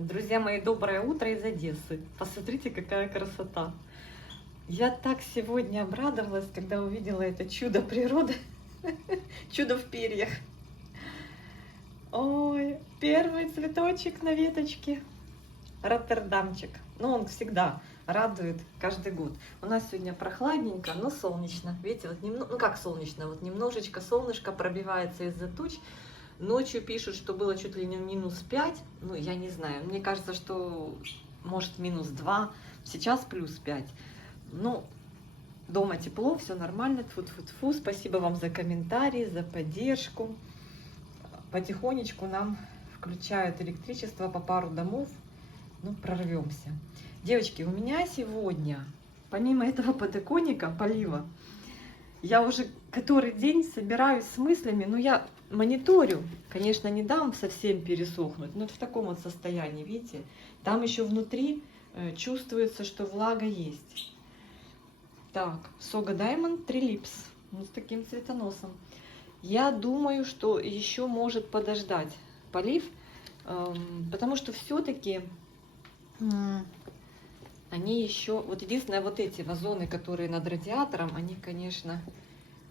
Друзья мои, доброе утро из Одессы. Посмотрите, какая красота. Я так сегодня обрадовалась, когда увидела это чудо природы. Чудо в перьях. Ой, первый цветочек на веточке. Роттердамчик. Ну, он всегда радует каждый год. У нас сегодня прохладненько, но солнечно. Видите, вот ну как солнечно, вот немножечко солнышко пробивается из-за туч. Ночью пишут, что было чуть ли не -5. Ну, я не знаю. Мне кажется, что может -2. Сейчас +5. Ну, дома тепло, все нормально. Тьфу-тьфу-тьфу. Спасибо вам за комментарии, за поддержку. Потихонечку нам включают электричество по пару домов. Ну, прорвемся. Девочки, у меня сегодня, помимо этого подоконника, полива, я уже который день собираюсь с мыслями, но я мониторю. Конечно, не дам совсем пересохнуть, но в таком вот состоянии, видите. Там еще внутри чувствуется, что влага есть. Так, Сога Diamond 3 Lips, ну, с таким цветоносом. Я думаю, что еще может подождать полив, потому что все-таки они еще, вот единственное, вот эти вазоны, которые над радиатором, они, конечно,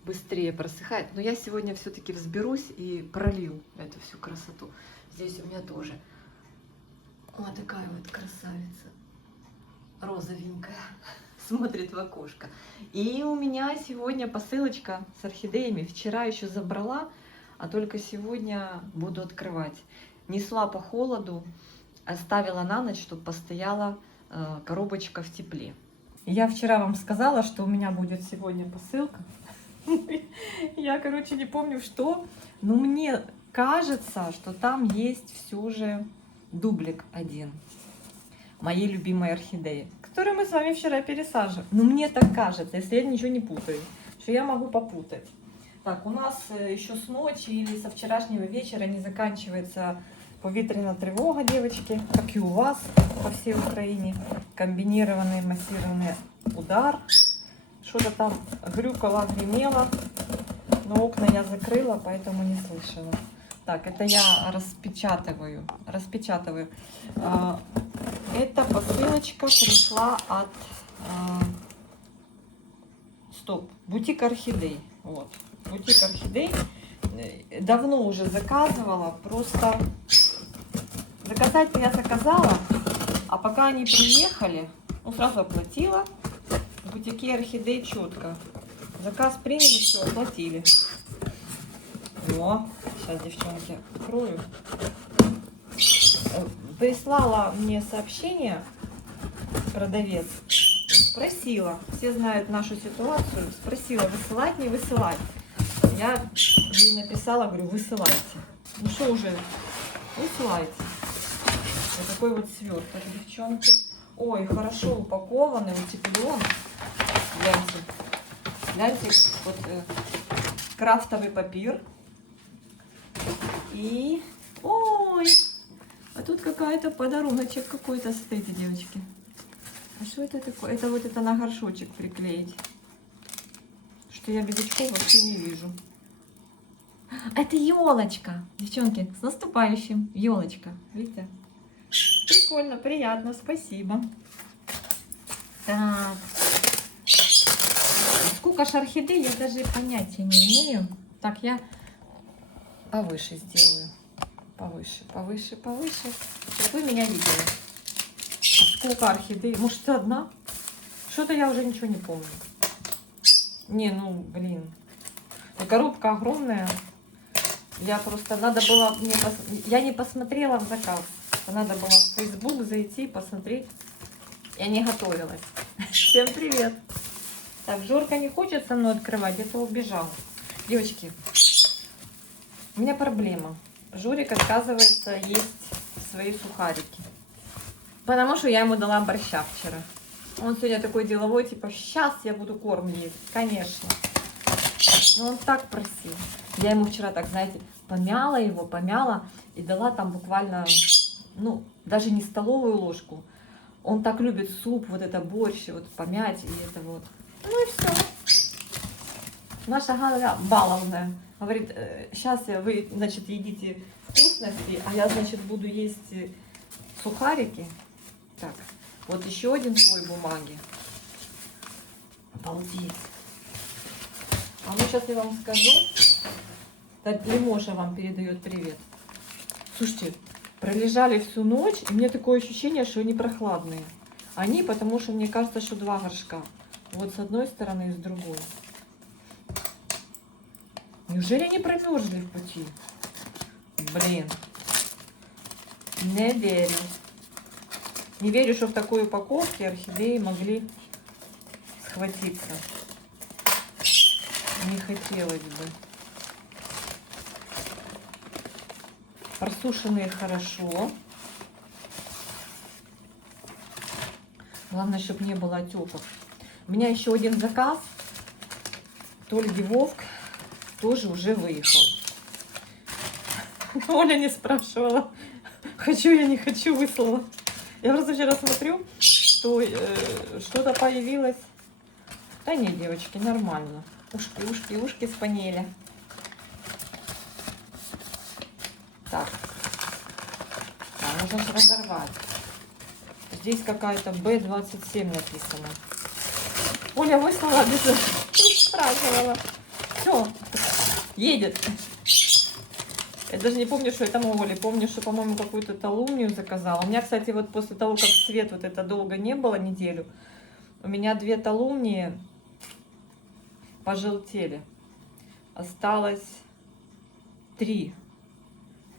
быстрее просыхают. Но я сегодня все-таки взберусь и пролью эту всю красоту. Здесь у меня тоже вот такая вот красавица, розовенькая, смотрит в окошко. И у меня сегодня посылочка с орхидеями. Вчера еще забрала, а только сегодня буду открывать. Несла по холоду, оставила на ночь, чтобы постояла коробочка в тепле. Я вчера вам сказала, что у меня будет сегодня посылка. Я, короче, не помню что, но мне кажется, что там есть все же дублик один моей любимой орхидеи, которую мы с вами вчера пересаживали. Но мне так кажется, если я ничего не путаю, что я могу попутать. Так, у нас еще с ночи или со вчерашнего вечера не заканчивается повітряна тревога, девочки, как и у вас по всей Украине. Комбинированный массированный удар. Что-то там грюкало, гремело, но окна я закрыла, поэтому не слышала. Так, это я распечатываю. Эта посылочка пришла от Бутик Орхидей. Вот, Бутик Орхидей. Давно уже заказывала, просто заказать-то я заказала, а пока они приехали, ну, сразу оплатила. В бутике Орхидей четко. Заказ приняли, все, оплатили. О, сейчас, девчонки, открою. Прислала мне сообщение продавец. Спросила, все знают нашу ситуацию, спросила, высылать, не высылать. Я ей написала, говорю, высылайте. Ну что уже, высылайте. Вот такой вот сверток, девчонки. Ой, хорошо упакованный, утеплен. Гляньте, вот крафтовый папир. И, ой, а тут какая-то подаруночек какой-то стоит, девочки. А что это такое? Это вот это на горшочек приклеить. Что я без очков вообще не вижу. Это елочка, девчонки, с наступающим, елочка, видите? Прикольно, приятно, спасибо. Так, сколько ж орхидей, я даже понятия не имею. Так, я повыше сделаю, повыше, чтобы вы меня видели. А сколько орхидей? Может, одна? Что-то я уже ничего не помню. Не, ну, блин. Коробка огромная. Я просто, надо было мне, я не посмотрела в заказ. Надо было в Facebook зайти, посмотреть. Я не готовилась. Всем привет. Так, Жорка не хочет со мной открывать, где-то убежал. Девочки, у меня проблема. Жорик отказывается есть свои сухарики. Потому что я ему дала борща вчера. Он сегодня такой деловой, типа, сейчас я буду корм есть. Конечно. Но он так просил. Я ему вчера, так, знаете, помяла и дала там буквально, ну, даже не столовую ложку. Он так любит суп, вот это борщ, вот помять и это вот. Ну и все. Наша Галя баловная. Говорит, сейчас вы, значит, едите вкусности, а я, значит, буду есть сухарики. Так, вот еще один слой бумаги. Обалдеть. А ну сейчас я вам скажу. Лимоша вам передает привет. Слушайте, пролежали всю ночь, и мне такое ощущение, что они прохладные. Они, потому что мне кажется, что 2 горшка. Вот с одной стороны и с другой. Неужели они промерзли в пути? Блин. Не верю. Не верю, что в такой упаковке орхидеи могли схватиться. Не хотелось бы. Просушенные хорошо. Главное, чтобы не было отеков. У меня еще один заказ. То ли Вовк тоже уже выехал. Оля не спрашивала, хочу я, не хочу, выслала. Я просто вчера смотрю, что что-то появилось. Да нет, девочки, нормально. Ушки спанели. Так. Нужно же разорвать. Здесь какая-то B27 написано. Оля выслала, без... не спрашивала. Все, едет. Я даже не помню, что это Оля. Помню, что, по-моему, какую-то талумнию заказала. У меня, кстати, вот после того, как свет вот это долго не было, неделю, у меня 2 талумнии пожелтели. Осталось 3.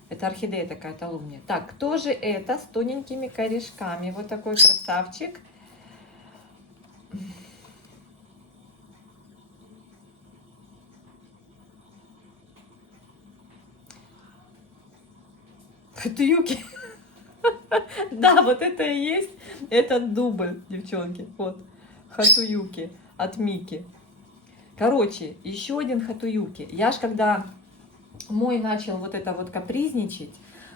Это орхидея такая талумния. Так, кто же это с тоненькими корешками? Вот такой красавчик. Хатуюки. Да, вот это и есть этот дубль, девчонки. Вот, хатуюки от Мики. Короче, еще один хатуюки. Я ж когда мой начал вот это вот капризничать,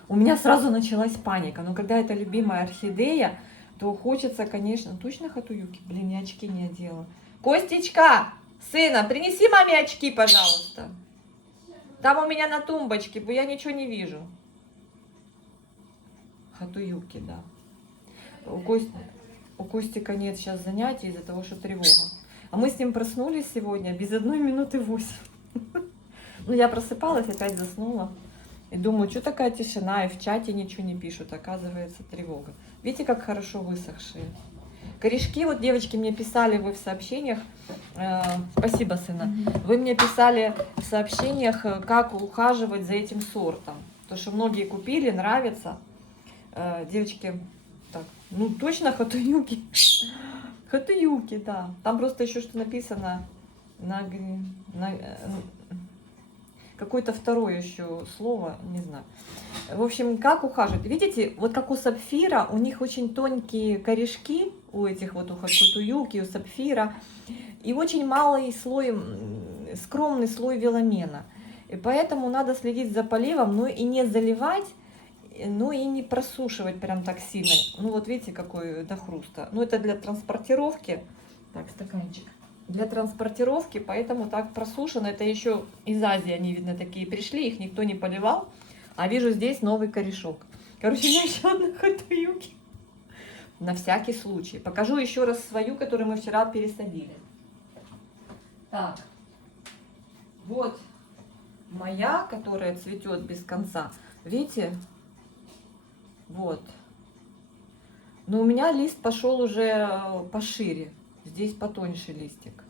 у меня сразу началась паника. Но когда это любимая орхидея, то хочется, конечно... Точно хатуюки? Блин, я очки не одела. Костечка, сына, принеси маме очки, пожалуйста. Там у меня на тумбочке, бо я ничего не вижу. Хатуюки, да. У Костика нет сейчас занятий из-за того, что тревога. А мы с ним проснулись сегодня без 1 минуты 8. Ну, я просыпалась, опять заснула. И думаю, что такая тишина, и в чате ничего не пишут. Оказывается, тревога. Видите, как хорошо высохшие. Корешки, вот девочки мне писали вы в сообщениях. Спасибо, сына. Вы мне писали в сообщениях, как ухаживать за этим сортом. Потому что многие купили, нравится. Девочки, так, ну точно хатуюки. Хатуюки, да. Там просто еще что написано какое-то второе еще слово, не знаю. В общем, как ухаживать? Видите, вот как у сапфира, у них очень тонкие корешки, у этих вот у хатуюки, у сапфира, и очень малый слой, скромный слой веломена. И поэтому надо следить за поливом, но и не заливать, ну и не просушивать прям так сильно. Ну вот видите, какой до хруста. Ну это для транспортировки. Так, стаканчик. Для транспортировки, поэтому так просушено. Это еще из Азии они, видно, такие пришли, их никто не поливал. А вижу здесь новый корешок. Короче, у меня еще одна хатуюки. На всякий случай. Покажу еще раз свою, которую мы вчера пересадили. Так. Вот моя, которая цветет без конца. Видите? Вот. Но у меня лист пошел уже пошире. Здесь потоньше листик.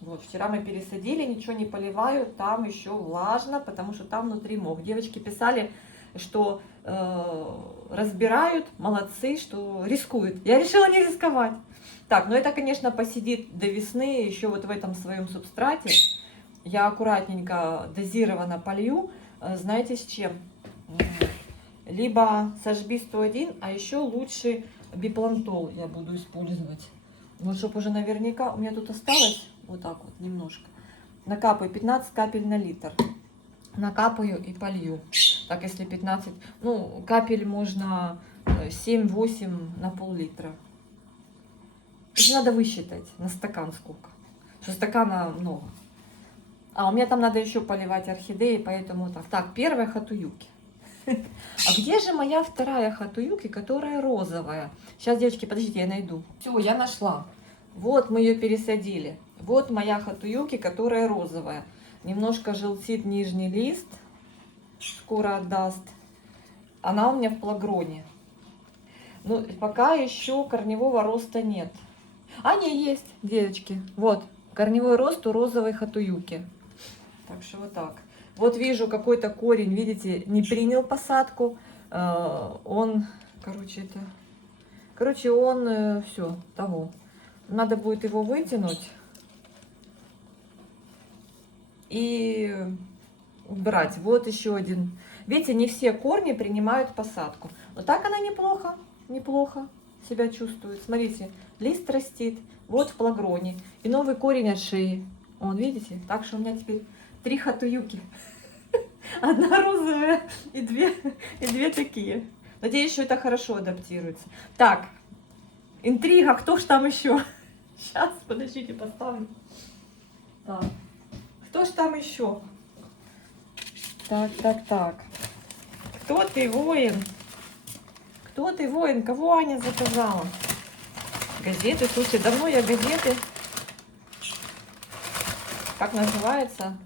Вот, вчера мы пересадили, ничего не поливаю, там еще влажно, потому что там внутри мох. Девочки писали, что разбирают, молодцы, что рискуют. Я решила не рисковать. Так, ну это, конечно, посидит до весны еще вот в этом своем субстрате. Я аккуратненько, дозированно полью. Знаете, с чем? Либо сожби 101, а еще лучше биплантол я буду использовать. Вот, чтобы уже наверняка, у меня тут осталось вот так вот немножко. Накапаю 15 капель на литр. Накапаю и полью. Так, если 15, ну, капель можно 7-8 на пол-литра. Это надо высчитать на стакан сколько. Что стакана много. А у меня там надо еще поливать орхидеи, поэтому так. Так, первая хатуюки. А где же моя вторая хатуюки, которая розовая? Сейчас, девочки, подождите, я найду. Все, я нашла. Вот мы ее пересадили. Вот моя хатуюки, которая розовая. Немножко желтит нижний лист. Скоро отдаст. Она у меня в плагроне. Ну, пока еще корневого роста нет. А, не, есть, девочки. Вот, корневой рост у розовой хатуюки. Так что вот так. Вот вижу, какой-то корень, видите, не принял посадку. Он, короче, он все, того. Надо будет его вытянуть и убрать. Вот еще один. Видите, не все корни принимают посадку. Но так она неплохо себя чувствует. Смотрите, лист растит, вот в плагроне. И новый корень от шеи. Вон, видите? Так что у меня теперь 3 хатуюки. Одна розовая и две такие. Надеюсь, что это хорошо адаптируется. Так, интрига, кто ж там еще? Сейчас, подождите, поставлю. Так, кто ж там еще? Так. Кто ты, воин? Кто ты, воин? Кого Аня заказала? Газеты, слушайте, давно я газеты. Как называется?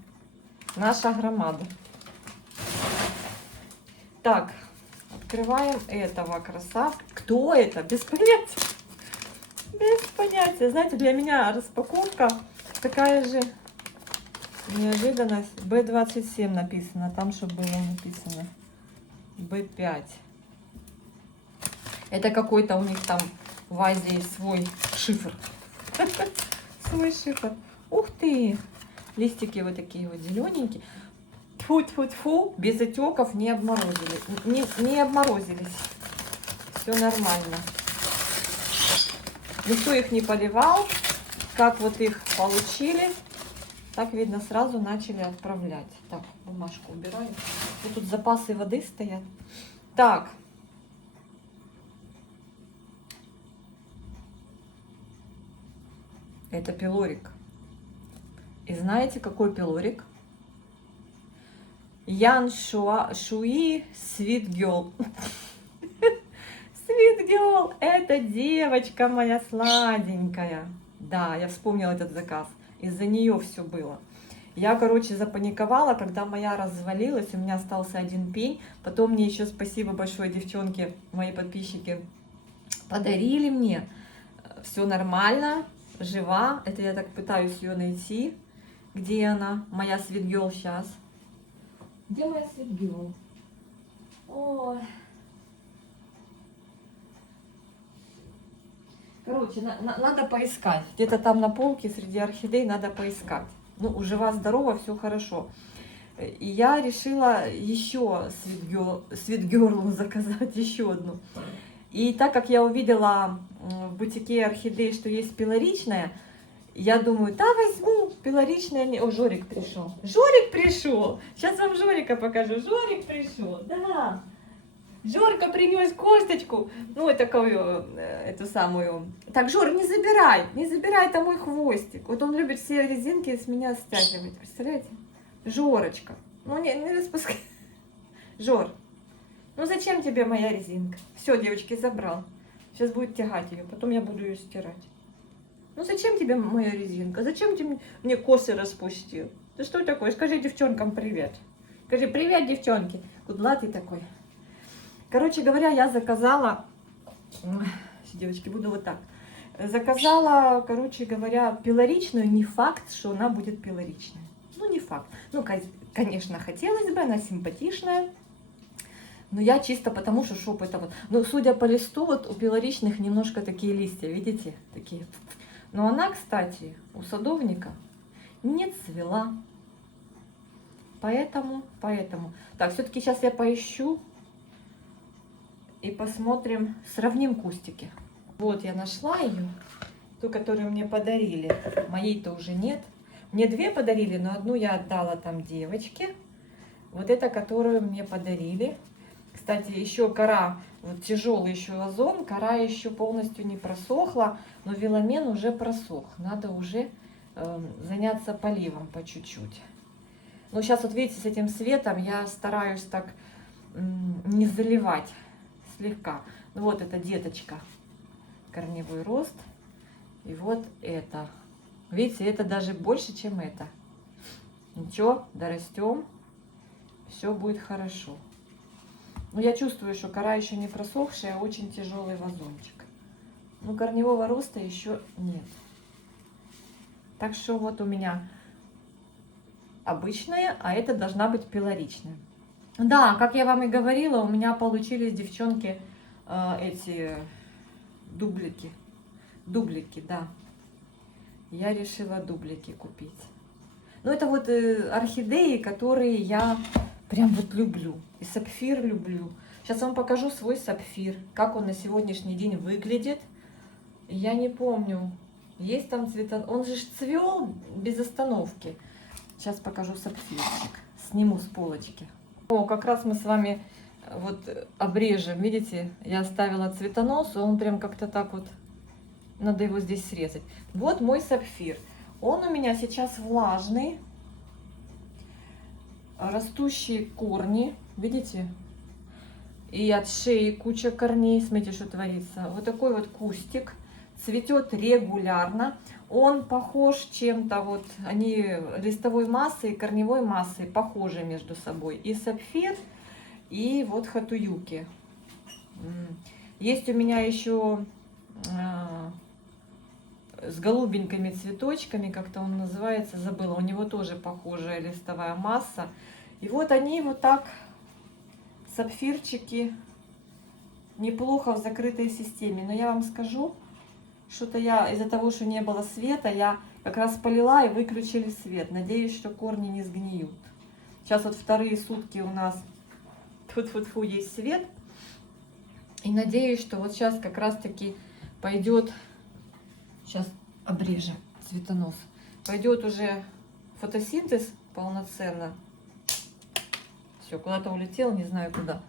Наша громада. Так, открываем этого красавца. Кто это? Без понятия. Без понятия. Знаете, для меня распаковка такая же неожиданность. Б27 написано. Там, чтобы было написано Б5. Это какой-то у них там в Азии свой шифр. Свой шифр. Ух ты! Листики вот такие вот зелененькие. Тьфу-тьфу-тьфу, без отеков не обморозились. Не обморозились. Все нормально. Никто их не поливал. Как вот их получили, так видно, сразу начали отправлять. Так, бумажку убираю. Вот тут запасы воды стоят. Так. Это пилорик. И знаете, какой пилорик? Ян Шуи Sweet Girl. Sweet Girl, это девочка моя сладенькая. Да, я вспомнила этот заказ. Из-за нее все было. Я, короче, запаниковала, когда моя развалилась. У меня остался один пень. Потом мне еще спасибо большое, девчонки, мои подписчики, подарили мне. Все нормально, жива. Это я так пытаюсь ее найти. Где она? Моя Sweet Girl сейчас. Где моя Sweet Girl? Ой. Короче, надо поискать. Где-то там на полке среди орхидей надо поискать. Ну, жива-здорова, все хорошо. И я решила еще Sweet Girl заказать, еще одну. И так как я увидела в бутике орхидей, что есть пилоричная, я думаю, да, возьму пилоричная. О, Жорик пришел. Жорик пришел. Сейчас вам Жорика покажу. Жорик пришел, да. Жорка принес косточку, ну, и такую, эту самую. Так, Жор, не забирай, это мой хвостик. Вот он любит все резинки с меня стягивать, представляете? Жорочка, ну, не распускай. Жор, ну, зачем тебе моя резинка? Все, девочки, забрал. Сейчас будет тягать ее, потом я буду ее стирать. Ну, зачем тебе моя резинка? Зачем ты мне косы распустил? Ты что такое? Скажи девчонкам привет. Скажи, привет, девчонки. Куда ты такой? Короче говоря, я заказала, девочки, буду вот так, заказала, короче говоря, пилоричную, не факт, что она будет пилоричная, ну не факт, ну, конечно, хотелось бы, она симпатичная, но я чисто потому, что шоп это вот, ну, судя по листу, вот у пилоричных немножко такие листья, видите, такие, но она, кстати, у садовника не цвела, поэтому, так, все-таки сейчас я поищу, и посмотрим, сравним кустики. Вот я нашла ее, ту, которую мне подарили. Моей-то уже нет. Мне 2 подарили, но одну я отдала там девочке. Вот эта, которую мне подарили. Кстати, еще кора, вот тяжелый еще вазон, кора еще полностью не просохла, но веломен уже просох. Надо уже заняться поливом по чуть-чуть. Ну, сейчас вот видите, с этим светом я стараюсь так не заливать слегка. Ну вот это деточка, корневой рост. И вот это. Видите, это даже больше, чем это. Ничего, дорастем. Все будет хорошо. Но я чувствую, что кора еще не просохшая, очень тяжелый вазончик. Но корневого роста еще нет. Так что вот у меня обычная, а это должна быть пилоричная. Да, как я вам и говорила, у меня получились, девчонки, эти дублики. Дублики, да. Я решила дублики купить. Ну, это вот орхидеи, которые я прям вот люблю. И сапфир люблю. Сейчас вам покажу свой сапфир, как он на сегодняшний день выглядит. Я не помню, есть там цвета. Он же цвел без остановки. Сейчас покажу сапфирчик. Сниму с полочки. О, как раз мы с вами вот обрежем. Видите, я оставила цветонос, он прям как-то так вот. Надо его здесь срезать. Вот мой сапфир. Он у меня сейчас влажный. Растущие корни. Видите? И от шеи куча корней. Смотрите, что творится. Вот такой вот кустик. Цветет регулярно. Он похож чем-то, вот они листовой массой и корневой массой похожи между собой. И сапфир, и вот хатуюки. Есть у меня еще с голубенькими цветочками, как-то он называется, забыла. У него тоже похожая листовая масса. И вот они вот так, сапфирчики, неплохо в закрытой системе. Но я вам скажу, что-то я из-за того, что не было света, я как раз полила и выключили свет. Надеюсь, что корни не сгниют. Сейчас вот вторые сутки у нас тьфу-тьфу-тьфу есть свет. И надеюсь, что вот сейчас как раз-таки пойдет, сейчас обрежем цветонос, пойдет уже фотосинтез полноценно. Все, куда-то улетел, не знаю куда.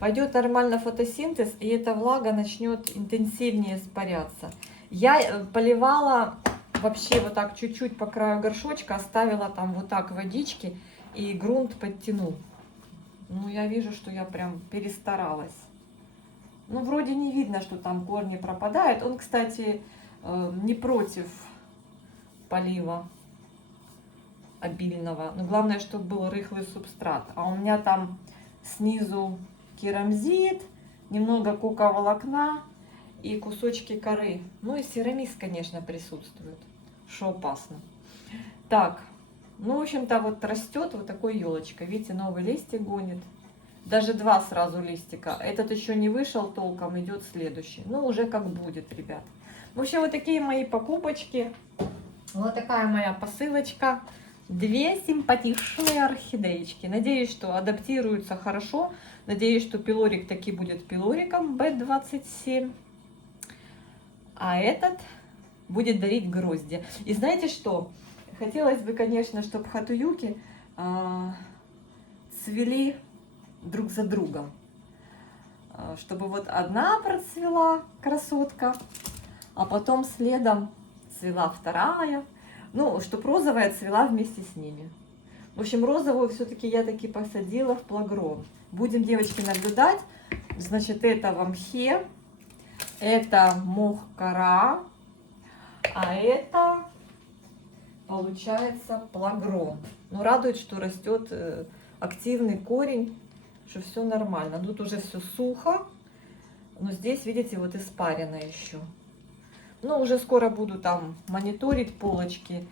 Пойдет нормально фотосинтез, и эта влага начнет интенсивнее испаряться. Я поливала вообще вот так чуть-чуть по краю горшочка, оставила там вот так водички, и грунт подтянул. Ну, я вижу, что я прям перестаралась. Ну, вроде не видно, что там корни пропадают. Он, кстати, не против полива обильного. Но главное, чтобы был рыхлый субстрат. А у меня там снизу керамзит, немного коковолокна и кусочки коры. Ну и серамис, конечно, присутствует, что опасно. Так, ну, в общем-то, вот растет вот такой елочка. Видите, новый листик гонит. Даже два сразу листика. Этот еще не вышел толком, идет следующий. Ну, уже как будет, ребят. В общем, вот такие мои покупочки. Вот такая моя посылочка. Две симпатичные орхидеечки. Надеюсь, что адаптируются хорошо. Надеюсь, что пилорик таки будет пилориком B27. А этот будет дарить грозди. И знаете что? Хотелось бы, конечно, чтобы хатуюки цвели друг за другом. Чтобы вот одна процвела красотка, а потом следом цвела вторая. Ну, чтобы розовая цвела вместе с ними. В общем, розовую все-таки я таки посадила в плагрон. Будем, девочки, наблюдать. Значит, это в мхе, это мох-кора, а это получается плагрон. Ну, радует, что растет активный корень, что все нормально. Тут уже все сухо, но здесь, видите, вот испарено еще. Ну, уже скоро буду там мониторить полочки,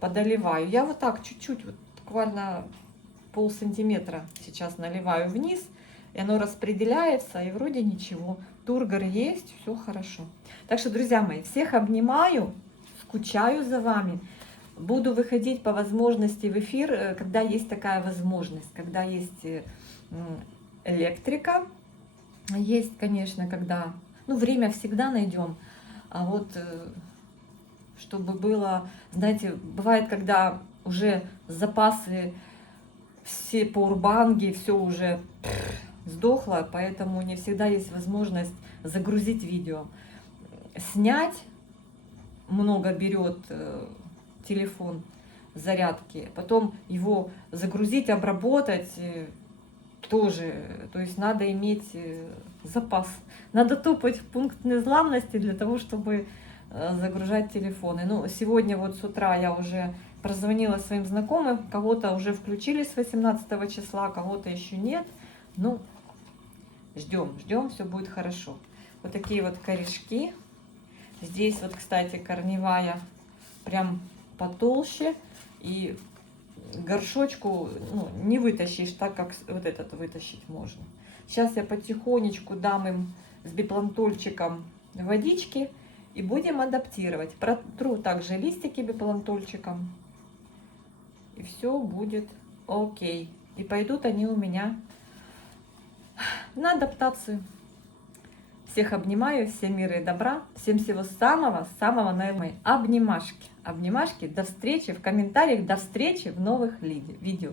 подоливаю. Я вот так чуть-чуть, вот буквально полсантиметра сейчас наливаю вниз, и оно распределяется, и вроде ничего. Тургор есть, все хорошо. Так что, друзья мои, всех обнимаю, скучаю за вами. Буду выходить по возможности в эфир, когда есть такая возможность, когда есть электрика. Есть, конечно, когда... Ну, время всегда найдем. А вот чтобы было... Знаете, бывает, когда уже запасы все пауэрбанки, все уже сдохло, поэтому не всегда есть возможность загрузить видео. Снять много берет телефон зарядки, потом его загрузить, обработать. тоже, то есть надо иметь запас. Надо топать в пункт незламности для того, чтобы загружать телефоны. Ну, сегодня вот с утра я уже прозвонила своим знакомым, кого-то уже включили с 18 числа, кого-то еще нет. Ну, ждем, все будет хорошо. Вот такие вот корешки. Здесь вот, кстати, корневая прям потолще. И горшочку не вытащишь так, как вот этот вытащить можно. Сейчас я потихонечку дам им с биплантольчиком водички и будем адаптировать. Протру также листики биплантольчиком. И все будет окей. И пойдут они у меня на адаптацию. Всех обнимаю, всем мира и добра, всем всего самого-самого наилучшего. Обнимашки. Обнимашки, до встречи в комментариях, до встречи в новых видео.